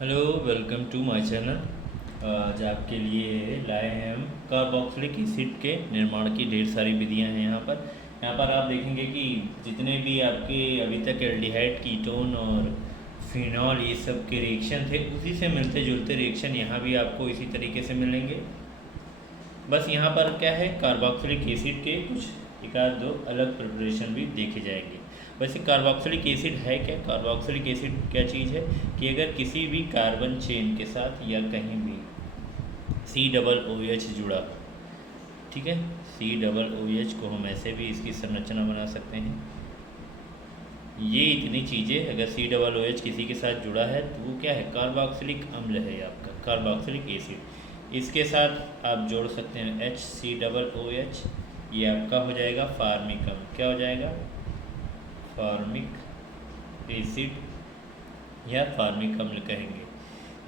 Hello, welcome to my channel. आज आपके लिए लाए हैं हम कार्बोक्सिलिक एसिड के निर्माण की ढेर सारी विधियां हैं। यहाँ पर आप देखेंगे कि जितने भी आपके अभी तक एल्डिहाइड, कीटोन और फिनॉल ये सब के रिएक्शन थे, उसी से मिलते जुलते रिएक्शन यहाँ भी आपको इसी तरीके से मिलेंगे। बस यहाँ पर क्या है, कार्बोक्सिलिक एसिड के कुछ एक आध दो अलग प्रिपरेशन भी देखे जाएंगे। वैसे कार्बोक्सिलिक एसिड है क्या? कार्बोक्सिलिक एसिड क्या चीज़ है कि अगर किसी भी कार्बन चेन के साथ या कहीं भी COOH जुड़ा, ठीक है, COOH को हम ऐसे भी इसकी संरचना बना सकते हैं। ये इतनी चीज़ें अगर COOH किसी के साथ जुड़ा है तो वो क्या है, कार्बोक्सिलिक अम्ल है आपका, कार्बोक्सिलिक एसिड। इसके साथ आप जोड़ सकते हैं HCOOH, ये आपका हो जाएगा फार्मिक अम्ल। क्या हो जाएगा? फार्मिक एसिड या फार्मिक अम्ल कहेंगे।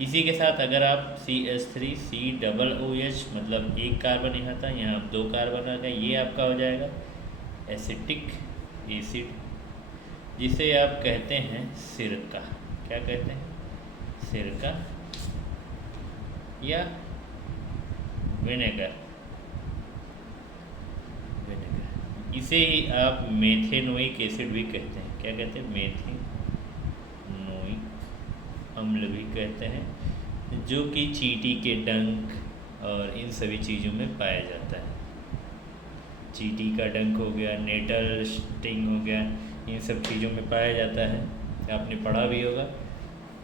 इसी के साथ अगर आप CH3COOH, मतलब एक कार्बन यहाँ था, यहाँ दो कार्बन आ गए, ये आपका हो जाएगा एसिटिक एसिड, जिसे आप कहते हैं सिरका। क्या कहते हैं? सिरका या विनेगर। विनेगर इसे ही आप मेथेनोइक एसिड भी कहते हैं। क्या कहते हैं? मेथेनोइक अम्ल भी कहते हैं, जो कि चींटी के डंक और इन सभी चीज़ों में पाया जाता है। चींटी का डंक हो गया, नेटल स्टिंग हो गया, इन सब चीज़ों में पाया जाता है। आपने पढ़ा भी होगा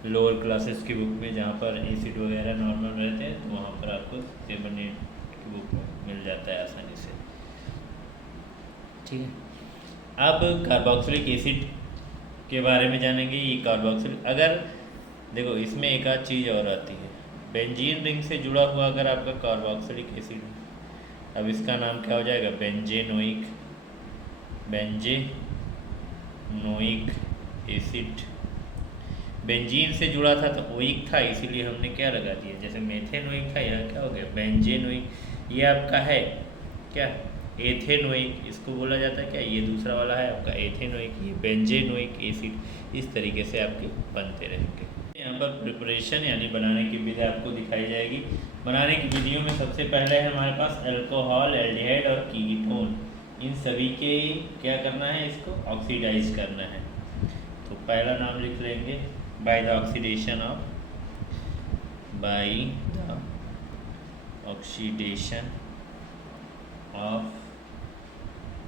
लोअर क्लासेस की बुक में, जहाँ पर एसिड वगैरह नॉर्मल रहते हैं, तो वहाँ पर आपको 7-8 की बुक में मिल जाता है आसानी से। ठीक है, अब कार्बोक्सिलिक एसिड के बारे में जानेंगे। ये कार्बोक्सिलिक, अगर देखो इसमें एक आध चीज़ और आती है, बेंजीन रिंग से जुड़ा हुआ अगर आपका कार्बोक्सिलिक एसिड है, अब इसका नाम क्या हो जाएगा? बेंजेनोइक एसिड। बेंजीन से जुड़ा था तो ओइक था, इसीलिए हमने क्या लगा दिया, जैसे मेथेनोइक था, यहाँ क्या हो गया? बेंजेनोइक। ये आपका है क्या? एथेनोइक इसको बोला जाता है क्या? ये दूसरा वाला है आपका एथेनोइक, ये बेंजेनोइक एसिड। इस तरीके से आपके बनते रहेंगे। यहाँ पर प्रिपरेशन यानी बनाने की विधि आपको दिखाई जाएगी। बनाने की विधियों में सबसे पहले है हमारे पास अल्कोहल, एल्डिहाइड और कीटोन। इन सभी के क्या करना है? इसको ऑक्सीडाइज करना है। तो पहला नाम लिख लेंगे, by the oxidation of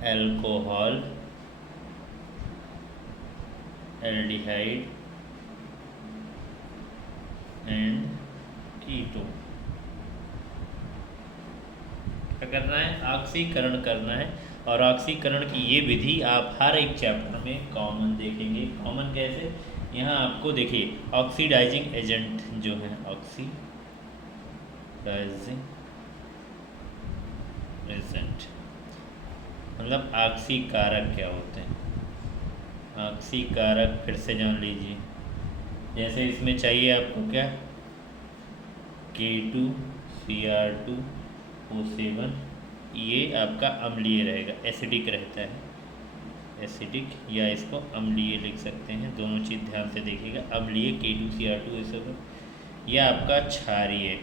alcohol, aldehyde and ketone. क्या करना है? ऑक्सीकरण करना है। और ऑक्सीकरण की ये विधि आप हर एक चैप्टर में कॉमन देखेंगे। कॉमन कैसे? यहाँ आपको देखिए, ऑक्सीडाइजिंग एजेंट जो है, ऑक्सीडाइजिंग एजेंट मतलब ऑक्सीकारक क्या होते हैं? ऑक्सीकारक फिर से जान लीजिए। जैसे इसमें चाहिए आपको क्या? K2Cr2O7, ये आपका अम्लीय रहेगा, एसिडिक रहता है, एसिडिक, या इसको अम्लीय लिख सकते हैं। दोनों चीज़ ध्यान से देखिएगा, अम्लीय K2Cr2O7, यह आपका क्षारीय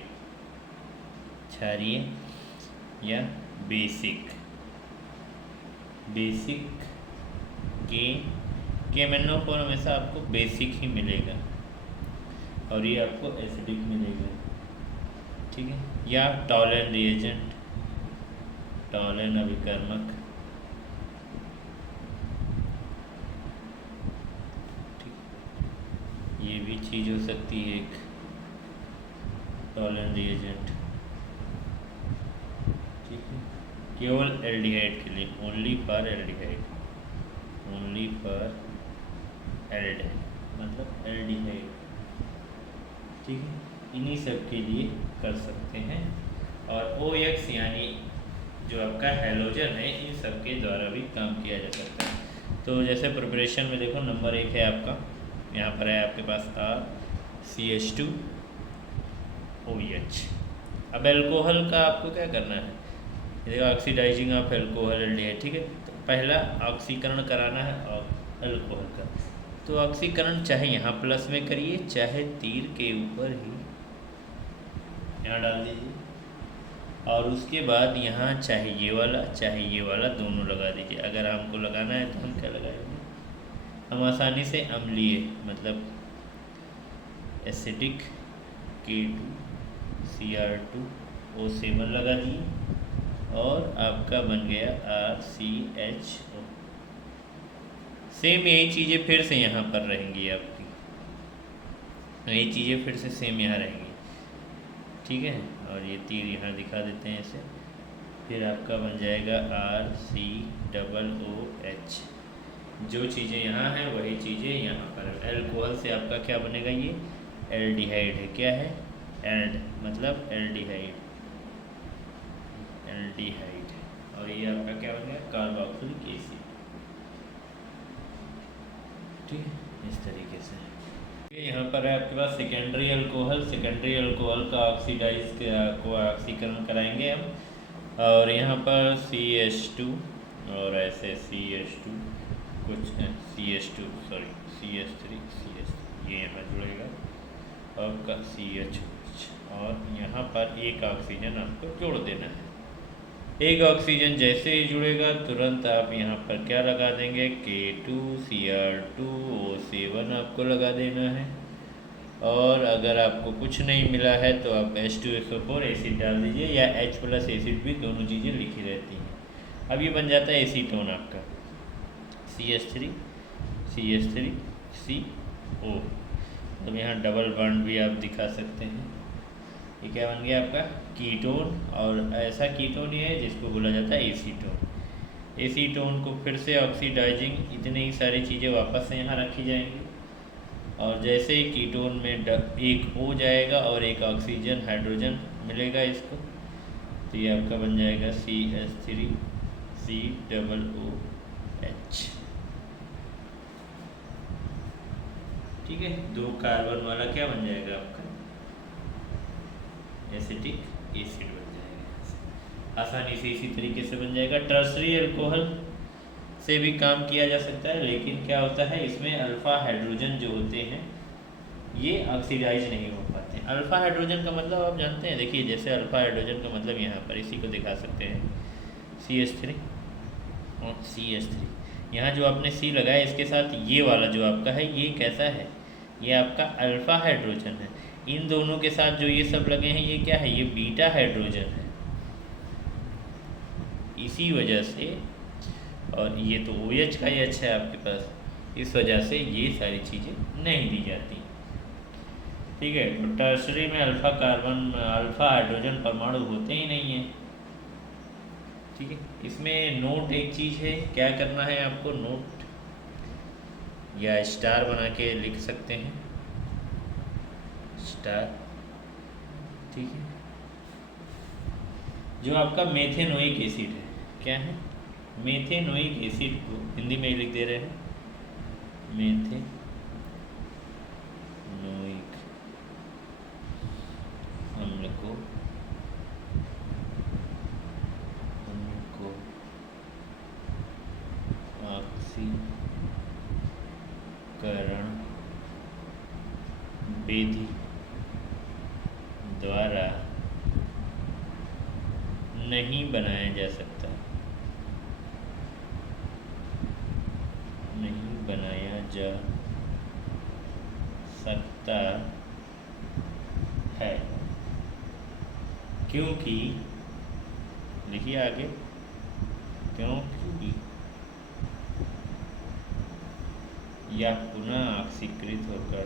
या बेसिक। के मेनो पर हमेशा आपको बेसिक ही मिलेगा, और ये आपको एसिडिक मिलेगा। ठीक है, या टॉलन रिएजेंट, टॉलन अभिकर्मक। ठीक, ये भी चीज़ हो सकती है एक टॉलन रिएजेंट। ठीक है, केवल एल्डिहाइड के लिए, ओनली फॉर एल्डिहाइड मतलब एल्डिहाइड। ठीक है, इन्हीं सब के लिए कर सकते हैं। और OX यानी जो आपका हैलोजन है, इन सब के द्वारा भी काम किया जा सकता है। तो जैसे प्रिपरेशन में देखो, नंबर 1 है आपका, यहाँ पर है आपके पास CH2OH। अब एल्कोहल का आपको क्या करना है? देखो, ऑक्सीडाइजिंग ऑफ एल्कोहल एल्डिहाइड। ठीक है, तो पहला ऑक्सीकरण कराना है और अल्कोहल का। तो ऑक्सीकरण चाहे यहाँ प्लस में करिए चाहे तीर के ऊपर ही यहाँ डाल दीजिए, और उसके बाद यहाँ चाहे ये वाला दोनों लगा दीजिए। अगर हमको लगाना है तो हम क्या लगाएंगे, हम आसानी से अम्लीय मतलब एसिडिक K2Cr2O7 लगा दिए और आपका बन गया RCHO। सेम यही चीज़ें फिर से यहाँ पर रहेंगी आपकी, यही चीज़ें फिर से सेम यहाँ रहेंगी, ठीक है। और ये तीर यहाँ दिखा देते हैं इसे, फिर आपका बन जाएगा RCOOH। जो चीज़ें यहाँ हैं वही चीज़ें यहाँ पर। अल्कोहल से आपका क्या बनेगा, ये एल्डिहाइड है। क्या है, एल्ड मतलब एल्डिहाइड, और ये आपका क्या बन गया, कार्बोक्सिलिक एसिड। ठीक है, इस तरीके से। यहाँ पर है आपके पास सेकेंडरी अल्कोहल। सेकेंडरी अल्कोहल का ऑक्सीकरण कराएंगे हम, और यहाँ पर CH2 और ऐसे CH2 कुछ CH2 सॉरी CH3 ये यहाँ जुड़ेगा आपका CH, और यहाँ पर एक ऑक्सीजन आपको जोड़ देना है। एक ऑक्सीजन जैसे ही जुड़ेगा तुरंत आप यहाँ पर क्या लगा देंगे, K2Cr2O7 आपको लगा देना है। और अगर आपको कुछ नहीं मिला है तो आप H2SO4 एसिड डाल दीजिए, या H+ एसिड भी, दोनों चीज़ें लिखी रहती हैं। अब ये बन जाता है एसीटोन आपका, CH3CO। तो यहाँ डबल बॉन्ड भी आप दिखा सकते हैं। ये क्या बन गया आपका, कीटोन। और ऐसा कीटोन ये है जिसको बोला जाता है एसीटोन। एसीटोन को फिर से ऑक्सीडाइजिंग, इतनी ही सारी चीज़ें वापस से यहाँ रखी जाएंगी, और जैसे ही कीटोन में एक हो जाएगा और एक ऑक्सीजन हाइड्रोजन मिलेगा इसको, तो ये आपका बन जाएगा CH3COOH। ठीक है, 2 कार्बन वाला क्या बन जाएगा आपका, एसिटिक एसिड बन जाएगा। आसानी से इसी तरीके से बन जाएगा। टर्सरी अल्कोहल से भी काम किया जा सकता है, लेकिन क्या होता है इसमें अल्फा हाइड्रोजन जो होते हैं ये ऑक्सीडाइज नहीं हो पाते। अल्फा हाइड्रोजन का मतलब आप जानते हैं, देखिए जैसे अल्फा हाइड्रोजन का मतलब यहाँ पर इसी को दिखा सकते हैं, CH3 और CH3। यहाँ जो आपने C लगाया इसके साथ ये वाला जो आपका है ये कैसा है, ये आपका अल्फा हाइड्रोजन है। इन दोनों के साथ जो ये सब लगे हैं ये क्या है, ये बीटा हाइड्रोजन है। इसी वजह से, और ये तो OH का ही अच्छा है आपके पास, इस वजह से ये सारी चीज़ें नहीं दी जाती। ठीक है, तो टर्सरी में अल्फा हाइड्रोजन परमाणु होते ही नहीं है। ठीक है, इसमें नोट एक चीज़ है, क्या करना है आपको, नोट या स्टार बना के लिख सकते हैं, स्टार। ठीक है, जो आपका मेथेनोइक एसिड है, क्या है, मेथेनोइक एसिड को हिंदी में ही लिख दे रहे हैं, मेथेनोइक अम्ल को ऑक्सीकरण विधि द्वारा नहीं बनाया जा सकता, नहीं बनाया जा सकता है, क्योंकि, लिखिए आगे, क्योंकि यह पुनः ऑक्सीकृत होकर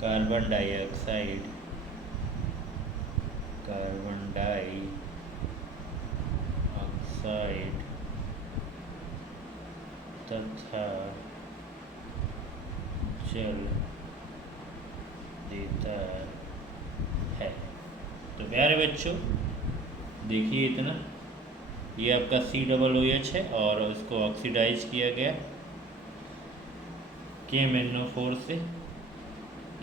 कार्बन डाइऑक्साइड तथा जल देता है। तो प्यारे बच्चों देखिए इतना, ये आपका COOH है और उसको ऑक्सीडाइज किया गया KMnO4 से।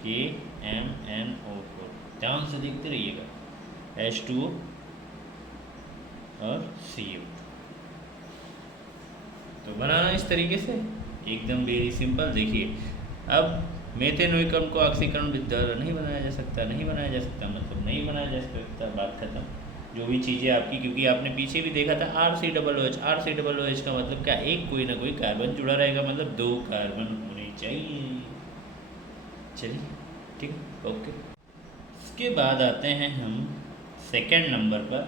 KMnO4। ध्यान से देखते रहिएगा, H2O और CO। तो बनाना इस तरीके से एकदम वेरी सिंपल। देखिए अब मेथेनोइकम को ऑक्सीकरण द्वारा नहीं बनाया जा सकता, नहीं बनाया जा सकता मतलब नहीं बनाया जा सकता, बात खत्म। जो भी चीज़ें आपकी, क्योंकि आपने पीछे भी देखा था RCOOH, RCOOH का मतलब क्या, एक कोई ना कोई कार्बन जुड़ा रहेगा, मतलब 2 कार्बन होने चाहिए। चलिए ठीक है, ओके। इसके बाद आते हैं हम सेकंड नंबर पर,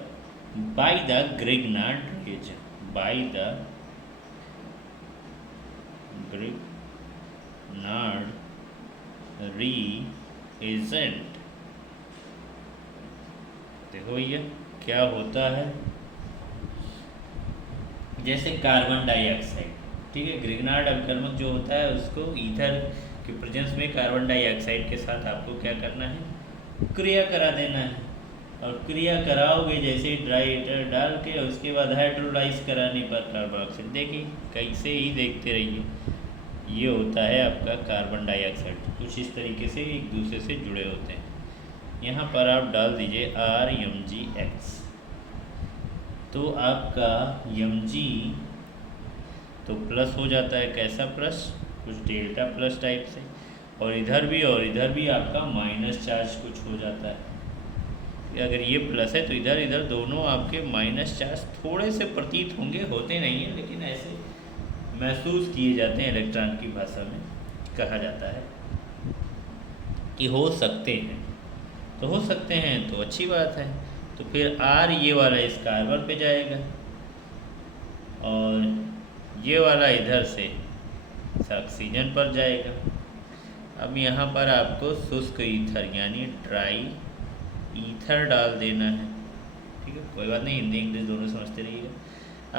by the Grignard reagent, by the Grignard reagent. देखो भैया क्या होता है, जैसे कार्बन डाइऑक्साइड, ठीक है, ग्रिग्नार्ड अभिकर्मक जो होता है उसको ईथर के प्रेजेंस में कार्बन डाइऑक्साइड के साथ आपको क्या करना है, क्रिया करा देना है। और क्रिया कराओगे जैसे ड्राई ईथर डाल के, उसके बाद हाइड्रोलाइज कराने पर कार्बन डाइऑक्साइड, देखिए कैसे ही देखते रहिए, ये होता है आपका कार्बन डाइऑक्साइड। कुछ इस तरीके से एक दूसरे से जुड़े होते हैं। यहाँ पर आप डाल दीजिए RMgX, तो आपका Mg तो प्लस हो जाता है, कैसा प्लस, कुछ डेल्टा प्लस टाइप से, और इधर भी आपका माइनस चार्ज कुछ हो जाता है। अगर ये प्लस है तो इधर इधर दोनों आपके माइनस चार्ज थोड़े से प्रतीत होंगे, होते नहीं हैं लेकिन ऐसे महसूस किए जाते हैं, इलेक्ट्रॉन की भाषा में कहा जाता है कि हो सकते हैं। तो हो सकते हैं तो अच्छी बात है। तो फिर R ये वाला इस कार्बन पे जाएगा और ये वाला इधर से ऑक्सीजन पर जाएगा। अब यहाँ पर आपको शुष्क ईथर यानी ड्राई ईथर डाल देना है, ठीक है, कोई बात नहीं, हिंदी इंग्लिश दोनों समझते रहिएगा।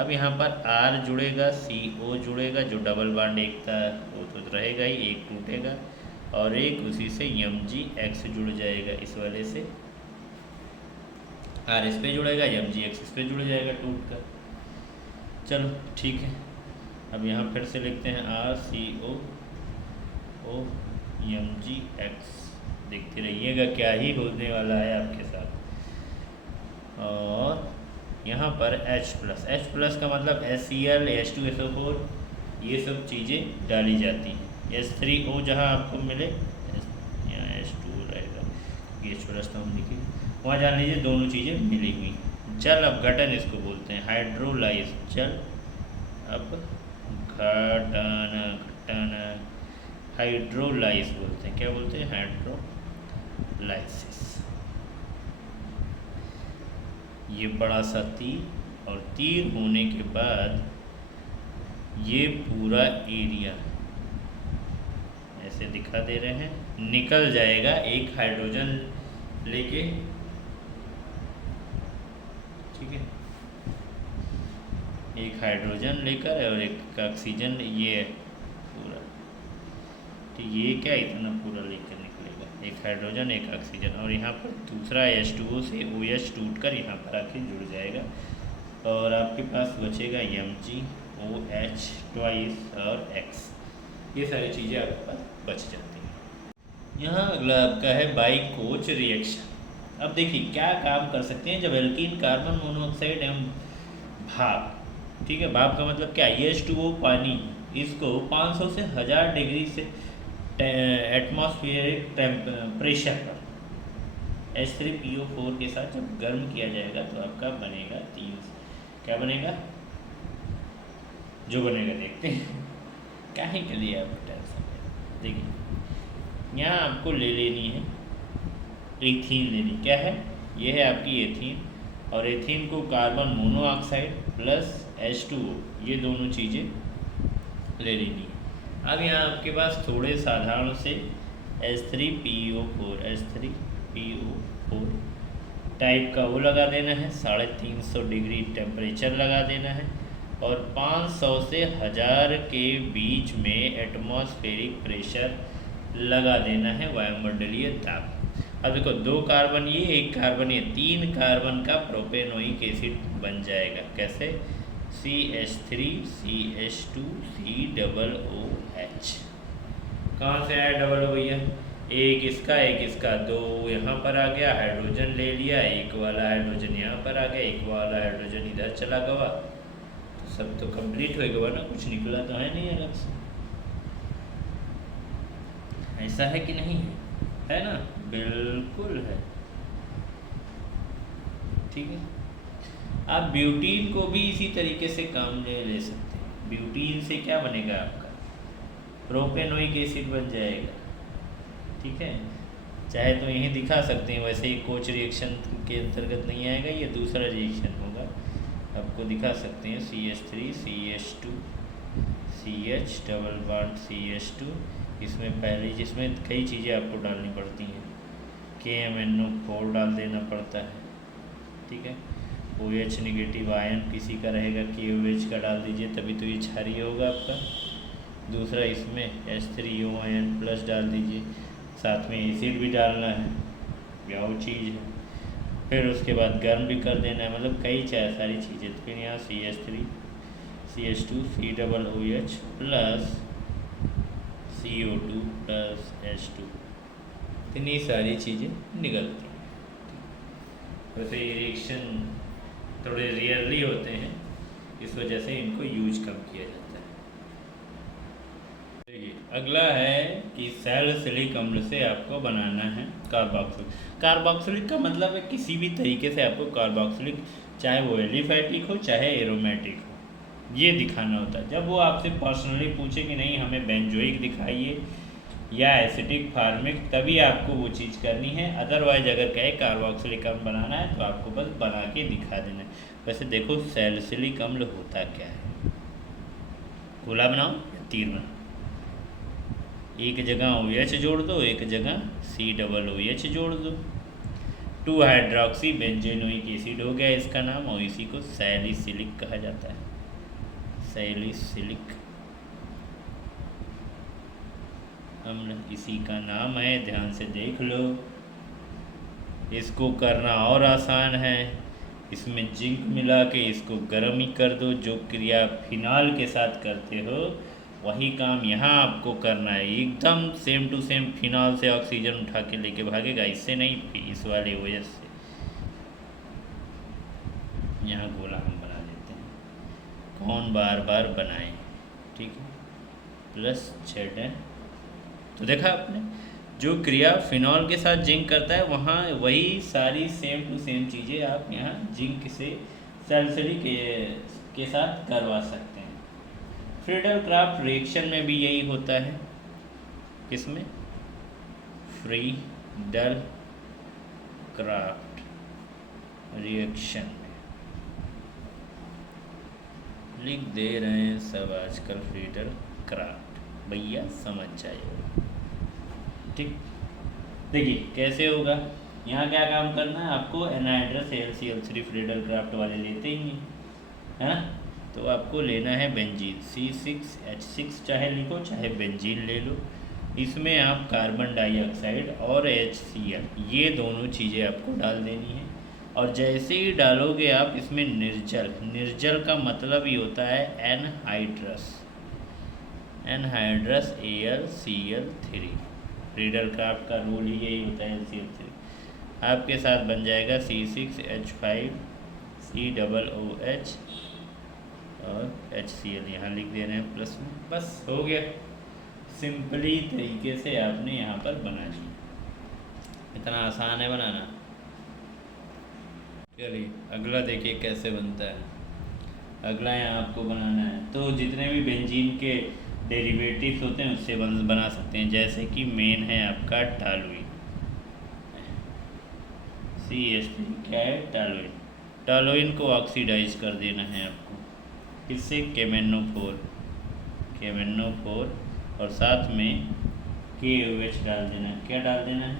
अब यहाँ पर R जुड़ेगा, CO जुड़ेगा, जो डबल बॉन्ड एक था वो तो रहेगा ही, एक टूटेगा, और एक उसी से MgX जुड़ जाएगा, इस वाले से R इस पे जुड़ेगा, MgX इस पे जुड़ जाएगा टूट कर। चलो ठीक है, अब यहाँ फिर से लिखते हैं RCOO MgX, देखते रहिएगा क्या ही होने वाला है आपके साथ। और यहाँ पर H प्लस का मतलब HCl, H2SO4 ये सब चीज़ें डाली जाती हैं। H3O जहाँ आपको मिले, यहाँ H2 रहेगा, H प्लस तो हम लिखेंगे, वहाँ जान लीजिए दोनों चीज़ें मिली हुई। जल अपघटन इसको बोलते हैं, हाइड्रोलाइज, जल अपघटन हाइड्रोलाइज बोलते हैं। क्या बोलते हैं? हाइड्रोलाइसिस। ये बड़ा सा तीर, और तीर होने के बाद ये पूरा एरिया ऐसे दिखा दे रहे हैं, निकल जाएगा एक हाइड्रोजन लेके, ठीक है, एक हाइड्रोजन लेकर और एक ऑक्सीजन, ये पूरा, तो ये क्या इतना पूरा लेकर निकलेगा, एक हाइड्रोजन एक ऑक्सीजन, और यहाँ पर दूसरा H2O से OH टूटकर यहाँ पर आके जुड़ जाएगा, और आपके पास बचेगा MgOH ट्वाइस और X। ये सारी चीज़ें आपके पास बच जाती हैं। यहाँ अगला आपका है बाइकोच रिएक्शन। अब देखिए क्या काम कर सकते हैं, जब एल्कीन कार्बन मोनोऑक्साइड एवं भाप, ठीक है, भाप का मतलब क्या, H2O पानी, इसको 500 से 1000 डिग्री से एटमॉस्फेरिक प्रेशर पर H3PO4 के साथ जब गर्म किया जाएगा तो आपका बनेगा क्या बनेगा, जो बनेगा देखते हैं, काहे के लिए आप टेंशन। देखिए यहाँ आपको ले लेनी है एथीन लेनी, क्या है, ये है आपकी एथीन, और एथीन को कार्बन मोनोऑक्साइड प्लस H2O ये दोनों चीज़ें ले लेनी है। अब यहाँ आपके पास थोड़े साधारण से H3PO4 टाइप का वो लगा देना है, 350 डिग्री टेम्परेचर लगा देना है, और 500 से 1000 के बीच में एटमॉस्फेरिक प्रेशर लगा देना है, वायुमंडलीय दाब। अब देखो 2 कार्बन ये, 1 कार्बन ये, 3 कार्बन का प्रोपेनोइक एसिड बन जाएगा। कैसे? CH3 CH2 COOH। कहाँ से आया डबल ओ भैया? एक इसका 2 यहाँ पर आ गया, हाइड्रोजन ले लिया, एक वाला हाइड्रोजन यहाँ पर आ गया, एक वाला हाइड्रोजन इधर चला गया, तो सब तो कंप्लीट हो गया ना, कुछ निकला तो है नहीं अलग से। ऐसा है कि नहीं है ना? बिल्कुल है। ठीक है। आप ब्यूटीन को भी इसी तरीके से काम में ले सकते हैं। ब्यूटीन से क्या बनेगा आपका? प्रोपेनोइक एसिड बन जाएगा। ठीक है। चाहे तो यहीं दिखा सकते हैं, वैसे ही कोच रिएक्शन के अंतर्गत नहीं आएगा, ये दूसरा रिएक्शन होगा। आपको दिखा सकते हैं CH3 CH2 CH double bond CH2। इसमें पहले जिसमें कई चीज़ें आपको डालनी पड़ती हैं, KMnO4 डाल देना पड़ता है। ठीक है। OH निगेटिव आयन किसी का रहेगा, KOH का डाल दीजिए, तभी तो ये क्षारीय होगा आपका। दूसरा इसमें H3O आयन प्लस डाल दीजिए, साथ में एसिड भी डालना है, क्या वो चीज़ है। फिर उसके बाद गर्म भी कर देना है, मतलब कई सारी चीज़ें। तो फिर यहाँ CH3 CH2 COOH plus CO2 plus H2, इतनी सारी चीज़ें निकलती हैं। वैसे ये रिएक्शन थोड़े रेयरली होते हैं, इस वजह से इनको यूज कम किया जाता है। देखिए अगला है कि सैलिसिलिक अम्ल से आपको बनाना है कार्बोक्सिलिक। कार्बोक्सिलिक का मतलब है किसी भी तरीके से आपको कार्बोक्सिलिक, चाहे वो एलिफैटिक हो चाहे एरोमेटिक हो, ये दिखाना होता है। जब वो आपसे पर्सनली पूछे कि नहीं हमें बेंजोइक दिखाइए या एसिटिक फार्मिक, तभी आपको वो चीज़ करनी है। अदरवाइज अगर कहे कार्बोक्सिलिक अम्ल बनाना है तो आपको बस बना के दिखा देना है। वैसे देखो सैलिसिलिक अम्ल होता क्या है, गोला बनाओ या तीर बनाओ, एक जगह OH जोड़ दो, एक जगह COOH जोड़ दो, 2 हाइड्रोक्सी बेंजोइक एसिड हो गया इसका नाम, और इसी को सैलिसिलिक कहा जाता है। सैलिसिलिक अम्ल इसी का नाम है, ध्यान से देख लो। इसको करना और आसान है, इसमें जिंक मिला के इसको गर्म ही कर दो। जो क्रिया फिनाल के साथ करते हो वही काम यहाँ आपको करना है, एकदम सेम टू सेम। फिनाल से ऑक्सीजन उठा के लेके भागेगा, इससे नहीं, इस वाले वजह से। यहाँ गोला हम बना लेते हैं, कौन बार बार बनाए। ठीक है, प्लस Z है। तो देखा आपने, जो क्रिया फिनॉल के साथ जिंक करता है वहाँ वही सारी सेम टू सेम चीज़ें आप यहाँ जिंक से सैलिसिलिक के साथ करवा सकते हैं। फ्रीडल क्राफ्ट रिएक्शन में भी यही होता है। किसमें? फ्रीडल क्राफ्ट रिएक्शन में लिख दे रहे हैं सब आजकल फ्रीडल क्राफ्ट, भैया समझ जाइए। ठीक, देखिए कैसे होगा। यहाँ क्या काम करना है आपको, एनहाइड्रस AlCl3 फ्रीडल क्राफ्ट वाले लेते ही है ना, तो आपको लेना है बेंजीन C6H6, चाहे लिखो चाहे बेंजीन ले लो। इसमें आप कार्बन डाइऑक्साइड और HCl, ये दोनों चीज़ें आपको डाल देनी है। और जैसे ही डालोगे आप इसमें निर्जल, निर्जल का मतलब ही होता है एनहाइड्रस AlCl3। फ्रीडल क्राफ्ट का रूल ही यही होता है LCl3। आपके साथ बन जाएगा C6H5 COOH और HCl, यहाँ लिख दे रहे हैं प्लस में, बस हो गया। सिंपली तरीके से आपने यहाँ पर बना लिया, इतना आसान है बनाना। चलिए अगला देखिए कैसे बनता है। अगला यहाँ आपको बनाना है, तो जितने भी बेंजीन के डेरिवेटिव्स होते हैं उससे बना सकते हैं। जैसे कि मेन है आपका टॉलुइन, CH3 क्या है, टॉलुइन। टॉलुइन को ऑक्सीडाइज कर देना है आपको, इससे KMnO4 और साथ में KOH डाल देना है। क्या डाल देना है?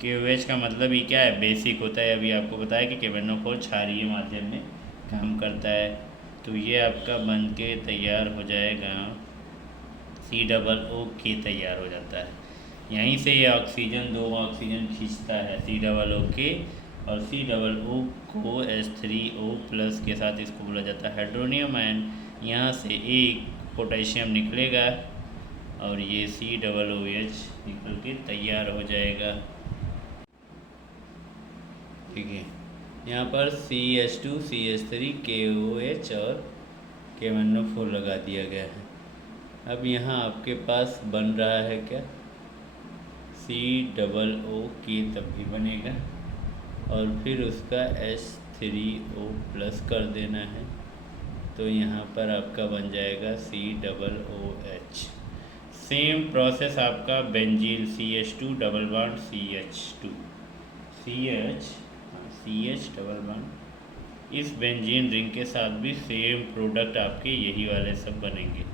KOH का मतलब ही क्या है, बेसिक होता है। अभी आपको बताया कि KMnO4 क्षारीय माध्यम में काम करता है। तो ये आपका बन के तैयार हो जाएगा, COO तैयार हो जाता है। यहीं से ये ऑक्सीजन, 2 ऑक्सीजन खींचता है COO, और COO को H3O प्लस के साथ इसको बोला जाता है हाइड्रोनियम आयन। यहाँ से एक पोटेशियम निकलेगा और ये COOH निकल के तैयार हो जाएगा। ठीक है, यहाँ पर CH2 CH3 KOH और K1O4 लगा दिया गया है। अब यहाँ आपके पास बन रहा है क्या, COO तब भी बनेगा और फिर उसका H3O+ कर देना है, तो यहाँ पर आपका बन जाएगा COOH। सेम प्रोसेस आपका benzene CH2 double bond CH2 CH double bond, इस बेंजीन रिंग के साथ भी सेम प्रोडक्ट आपके यही वाले सब बनेंगे।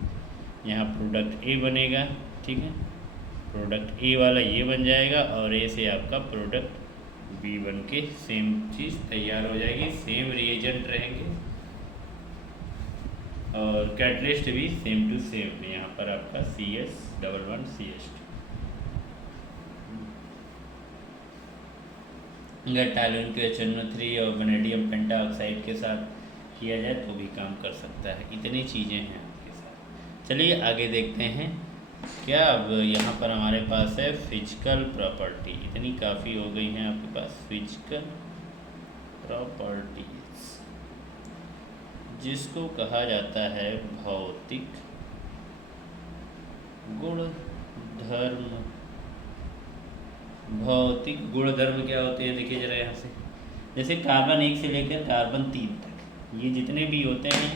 यहाँ प्रोडक्ट ए बनेगा, ठीक है, प्रोडक्ट ए वाला ये बन जाएगा और ए से आपका प्रोडक्ट बी बन के सेम चीज़ तैयार हो जाएगी। सेम रिएजेंट रहेंगे और कैटलिस्ट भी सेम टू सेम। यहाँ पर आपका CS डबल बॉन्ड CH2। अगर टॉल्यून KHNO3 और वैनेडियम पेंटाऑक्साइड के साथ किया जाए तो भी काम कर सकता है। इतनी चीज़ें हैं आपके साथ। चलिए आगे देखते हैं क्या। अब यहाँ पर हमारे पास है फिजिकल प्रॉपर्टी। इतनी काफ़ी हो गई हैं आपके पास फिजिकल प्रॉपर्टीज, जिसको कहा जाता है भौतिक गुणधर्म। भौतिक गुणधर्म क्या होते हैं, देखिए जरा यहाँ से। जैसे कार्बन 1 से लेकर कार्बन 3 तक, ये जितने भी होते हैं,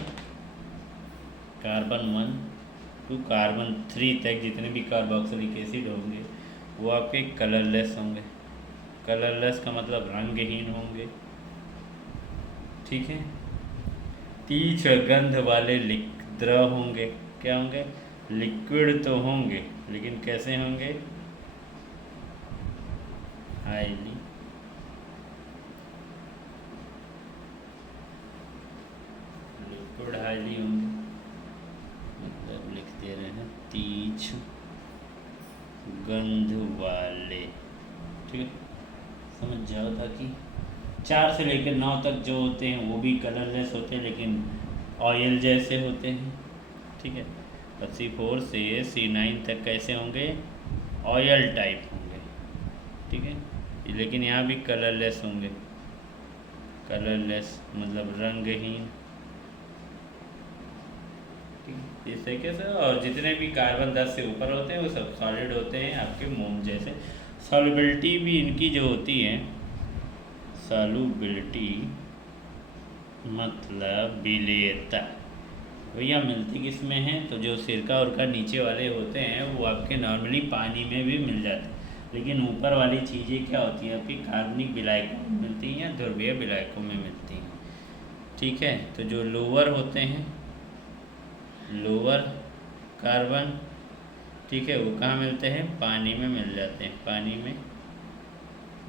कार्बन 1 टू कार्बन 3 तक जितने भी कार्बोक्सिलिक एसिड होंगे वो आपके कलरलेस होंगे। कलरलेस का मतलब रंगहीन होंगे, ठीक है। तीक्ष्ण गंध वाले द्रव होंगे। क्या होंगे, लिक्विड तो होंगे, लेकिन कैसे होंगे, हाईली लिक्विड हाईली होंगे, मतलब लिख दे रहे हैं तीक्ष्ण गंध वाले, ठीक है, समझ जाओ। ताकि 4 से लेकर 9 तक जो होते हैं वो भी कलरलेस होते हैं लेकिन ऑयल जैसे होते हैं, ठीक है। और C4 से C9 तक कैसे होंगे, ऑयल टाइप होंगे, ठीक है। लेकिन यहाँ भी कलरलेस होंगे। कलरलेस मतलब रंगहीन, इस तरीके से। और जितने भी कार्बन 10 से ऊपर होते हैं वो सब सॉलिड होते हैं आपके मोम जैसे। सॉल्युबिलिटी भी इनकी जो होती है, सॉल्युबिलिटी मतलब विलेयता, भैया मिलती किस में है, तो जो सिरका उरका नीचे वाले होते हैं वो आपके नॉर्मली पानी में भी मिल जाते हैं, लेकिन ऊपर वाली चीज़ें क्या होती हैं आपकी कार्बनिक विलायकों में मिलती हैं या ध्रुवीय विलायकों में मिलती हैं, ठीक है। तो जो लोअर होते हैं, लोअर कार्बन, ठीक है, वो कहाँ मिलते हैं, पानी में मिल जाते हैं, पानी में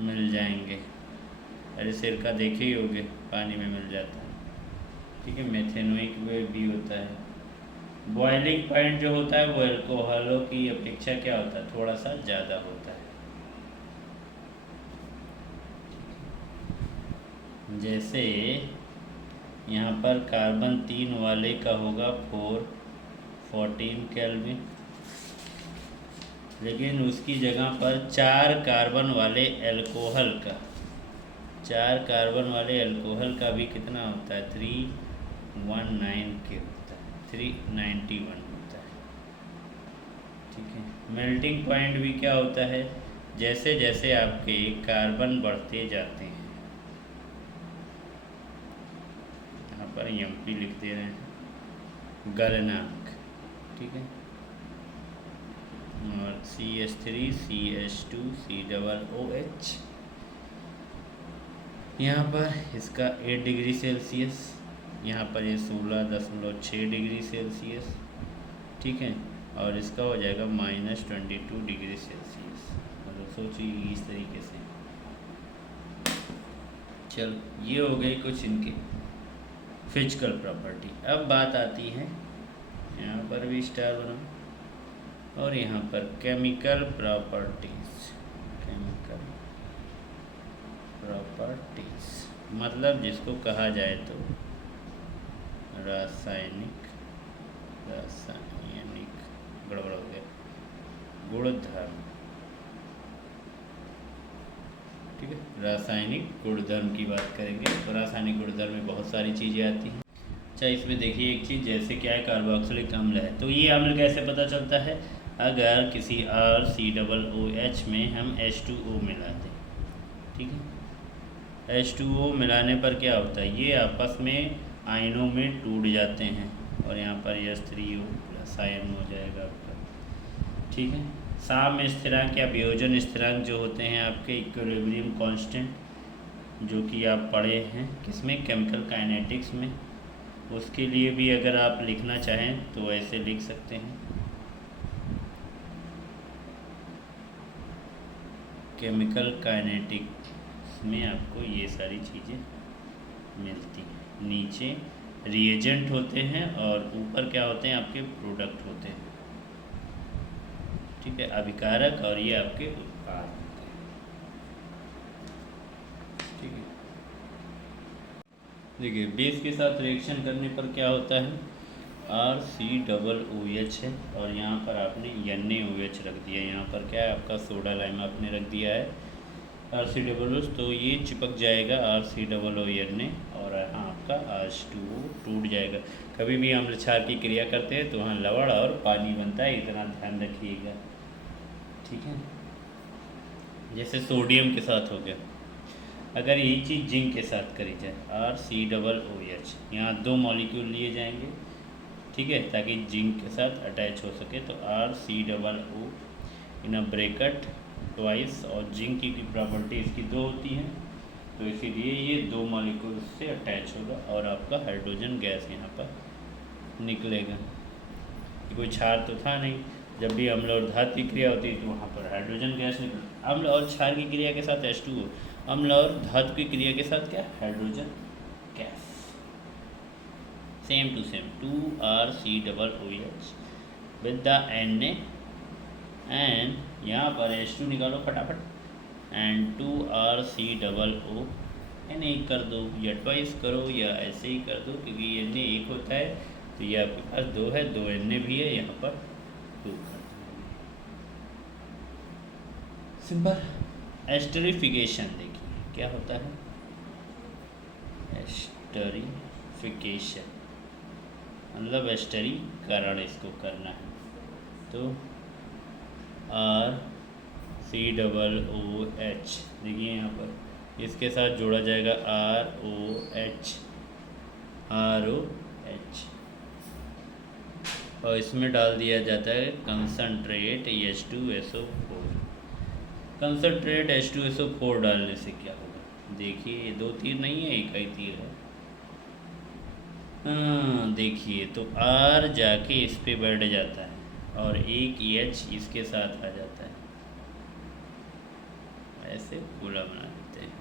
मिल जाएंगे। अरे सिरका देखे ही होगे, पानी में मिल जाता है, ठीक है। मेथेनोइक भी होता है। बॉइलिंग पॉइंट जो होता है वो अल्कोहलों की अपेक्षा क्या होता है, थोड़ा सा ज़्यादा होता है। जैसे यहाँ पर कार्बन 3 वाले का होगा 414 केल्विन, लेकिन उसकी जगह पर 4 कार्बन वाले अल्कोहल का, 4 कार्बन वाले अल्कोहल का भी कितना होता है, 319 के होता है, 391 होता है, ठीक है। मेल्टिंग पॉइंट भी क्या होता है, जैसे जैसे आपके कार्बन बढ़ते जाते हैं, यहाँ पर MP लिख दे रहे हैं, गलनांक, ठीक है। और CH3 CH2 COOH, यहाँ पर इसका 8 डिग्री सेल्सियस, यहाँ पर ये 16.6 डिग्री सेल्सियस, ठीक है। और इसका हो जाएगा -22 डिग्री सेल्सियस, मतलब सोचिए इस तरीके से। चल ये हो गई कुछ इनके फिजिकल प्रॉपर्टी। अब बात आती है, यहाँ पर भी स्टार बनाओ, और यहाँ पर केमिकल प्रॉपर्टीज। केमिकल प्रॉपर्टीज मतलब जिसको कहा जाए तो रासायनिक, गड़बड़ हो गया, गुणधर्म, ठीक है। रासायनिक गुणधर्म की बात करेंगे तो रासायनिक गुणधर्म में बहुत सारी चीज़ें आती हैं। अच्छा, इसमें देखिए एक चीज़, जैसे क्या है, कार्बोक्सिलिक अम्ल है, तो ये अम्ल कैसे पता चलता है? अगर किसी RCOOH में हम H2O मिला दें, ठीक है। H2O मिलाने पर क्या होता है, ये आपस में आयनों में टूट जाते हैं और यहाँ पर H3O+ आयन हो जाएगा आपका, ठीक है। साम्य स्थिरांक या वियोजन स्थिरांक जो होते हैं आपके इक्विलिब्रियम कांस्टेंट, जो कि आप पढ़े हैं किसमें, केमिकल काइनेटिक्स में, उसके लिए भी अगर आप लिखना चाहें तो ऐसे लिख सकते हैं। केमिकल काइनेटिक्स में आपको ये सारी चीज़ें मिलती हैं। नीचे रिएजेंट होते हैं और ऊपर क्या होते हैं, आपके प्रोडक्ट होते हैं, ठीक है, अभिकारक, और ये आपके उत्पाद होते हैं, ठीक है। देखिए बेस के साथ रिएक्शन करने पर क्या होता है, RCOOH है और यहाँ पर आपने NaOH रख दिया, यहाँ पर क्या है आपका सोडा लाइम आपने रख दिया है RCOOH, तो ये चिपक जाएगा RCOONA और यहाँ आपका H2O टूट जाएगा। कभी भी अम्ल क्षार की क्रिया करते हैं तो वहाँ लवण और पानी बनता है, इतना ध्यान रखिएगा, ठीक है। जैसे सोडियम के साथ हो गया, अगर यही चीज़ जिंक के साथ करी जाए RCOOH, यहाँ 2 मॉलिक्यूल लिए जाएंगे, ठीक है, ताकि जिंक के साथ अटैच हो सके, तो RCOO in a bracket twice, और जिंक की प्रॉपर्टी इसकी 2 होती हैं, तो इसीलिए ये 2 मॉलिक्यूल से अटैच होगा और आपका हाइड्रोजन गैस यहाँ पर निकलेगा। कोई क्षार तो था नहीं, जब भी अम्ल और धातु की क्रिया होती है तो वहाँ पर हाइड्रोजन गैस निकल, अम्ल और क्षार की क्रिया के साथ H2O, अम्ल और धातु की क्रिया के साथ क्या, hydrogen gas, same to same 2RCOOH with the Na, and यहाँ पर H2 निकालो फटाफट, एंड 2RCOO Na कर दो, या ट्वाइस करो या ऐसे ही कर दो, क्योंकि Na एक होता है तो ये आपके पास 2 है, 2 Na भी है, यहाँ पर 2 कर दो, सिंपल। एस्टरिफिकेशन देखिए क्या होता है, एस्टरिफिकेशन मतलब एस्टरीकरण इसको करना है, तो RCOOH देखिए यहाँ पर इसके साथ जोड़ा जाएगा ROH, और इसमें डाल दिया जाता है कंसनट्रेट H2SO4। कंसनट्रेट H2SO4 डालने से क्या होगा, देखिए ये 2 तीर नहीं है, एक ही तीर है, हाँ देखिए, तो R जाके इस पे बैठ जाता है और एक H इसके साथ आ जाता है, ऐसे पूरा बना देते हैं,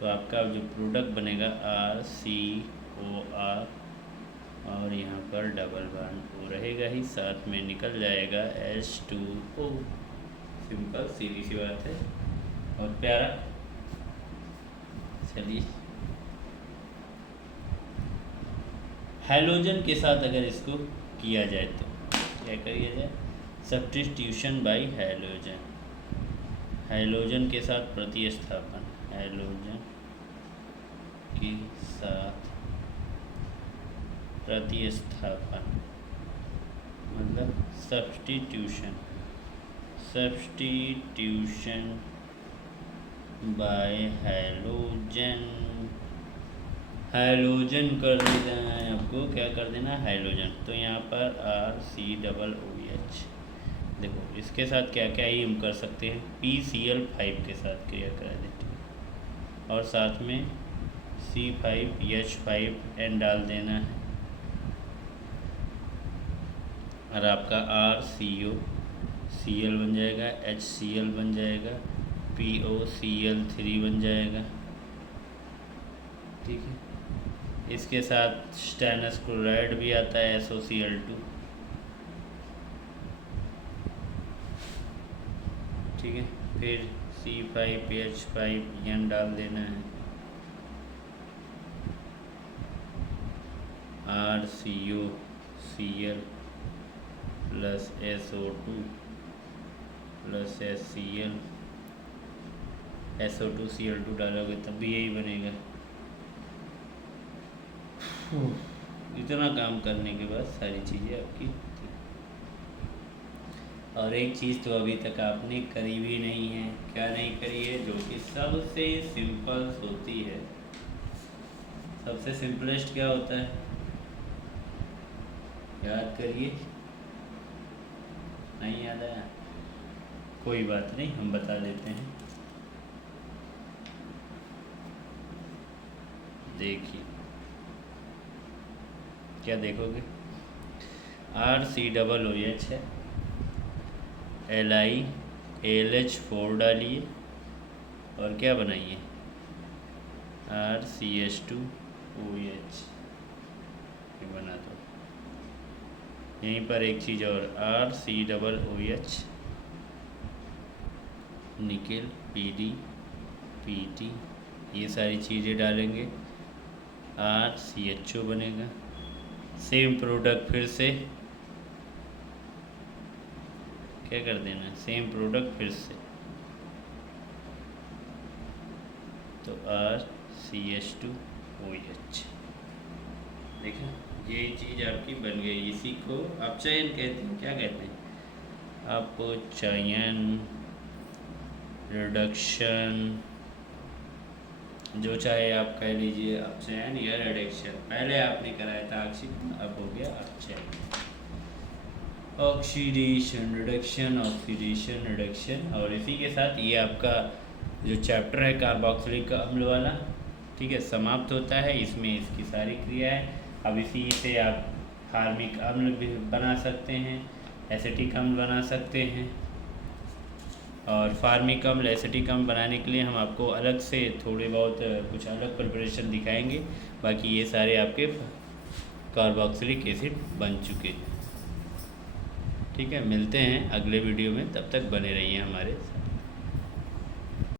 तो आपका जो प्रोडक्ट बनेगा RCOR, और यहाँ पर डबल बॉन्ड O रहेगा ही, साथ में निकल जाएगा H2O, सिंपल सीधी सी बात है और प्यारा। चलिए हैलोजन के साथ अगर इसको किया जाए तो क्या किया जाए, सब्स्टिट्यूशन बाय हैलोजन, हैलोजन के साथ प्रतिस्थापन, हैलोजन के साथ प्रतिस्थापन मतलब सब्स्टिट्यूशन बाय हैलोजन, हैलोजन कर देना है आपको, क्या कर देना, हैलोजन, तो यहाँ पर RCOOH, देखो इसके साथ क्या क्या ही हम कर सकते हैं, PCl5 के साथ क्रिया करा देते हैं और साथ में C5H5N डाल देना है, और आपका RCOCl बन जाएगा, HCl बन जाएगा, POCl3 बन जाएगा, ठीक है। इसके साथ स्टेनस क्लोराइड भी आता है SOCl2, ठीक है, फिर C5H5N डाल देना है, RCOCl plus SO2 plus HCl SO2Cl2 डालोगे तब भी यही बनेगा। इतना काम करने के बाद सारी चीज़ें आपकी। और एक चीज़ तो अभी तक आपने करी भी नहीं है। क्या नहीं करी है? जो कि सबसे सिंपल होती है। सबसे सिंपलेस्ट क्या होता है? याद करिए। नहीं याद आया? कोई बात नहीं, हम बता देते हैं। देखिए, क्या देखोगे? RCOOH है, LiAlH4 डालिए और क्या बनाइए? RCH2OH बना दो। यहीं पर एक चीज़ और, RCOOH निकेल PD ये सारी चीज़ें डालेंगे, RCHO बनेगा। सेम प्रोडक्ट फिर से क्या कर देना, सेम प्रोडक्ट फिर से, तो RCH2OH। देखा, ये चीज़ आपकी बन गई। इसी को अपचयन कहते हैं। क्या कहते हैं? अपचयन, रिडक्शन, जो चाहे आप कह लीजिए, अपचयन या रिडक्शन। पहले आपने कराया था ऑक्सीजन, अब हो गया अपचयन। Oxidation reduction, oxidation reduction. और इसी के साथ ये आपका जो चैप्टर है कार्बोक्सिलिक अम्ल वाला, ठीक है, समाप्त होता है। इसमें इसकी सारी क्रियाएं। अब इसी से आप फार्मिक अम्ल भी बना सकते हैं, एसिटिक अम्ल बना सकते हैं। और फार्मिक अम्ल, एसिटिक अम्ल बनाने के लिए हम आपको अलग से थोड़े बहुत कुछ अलग प्रिपरेशन दिखाएंगे। बाकी ये सारे आपके कार्बोक्सिलिक एसिड बन चुके हैं। ठीक है, मिलते हैं अगले वीडियो में। तब तक बने रहिए हमारे साथ।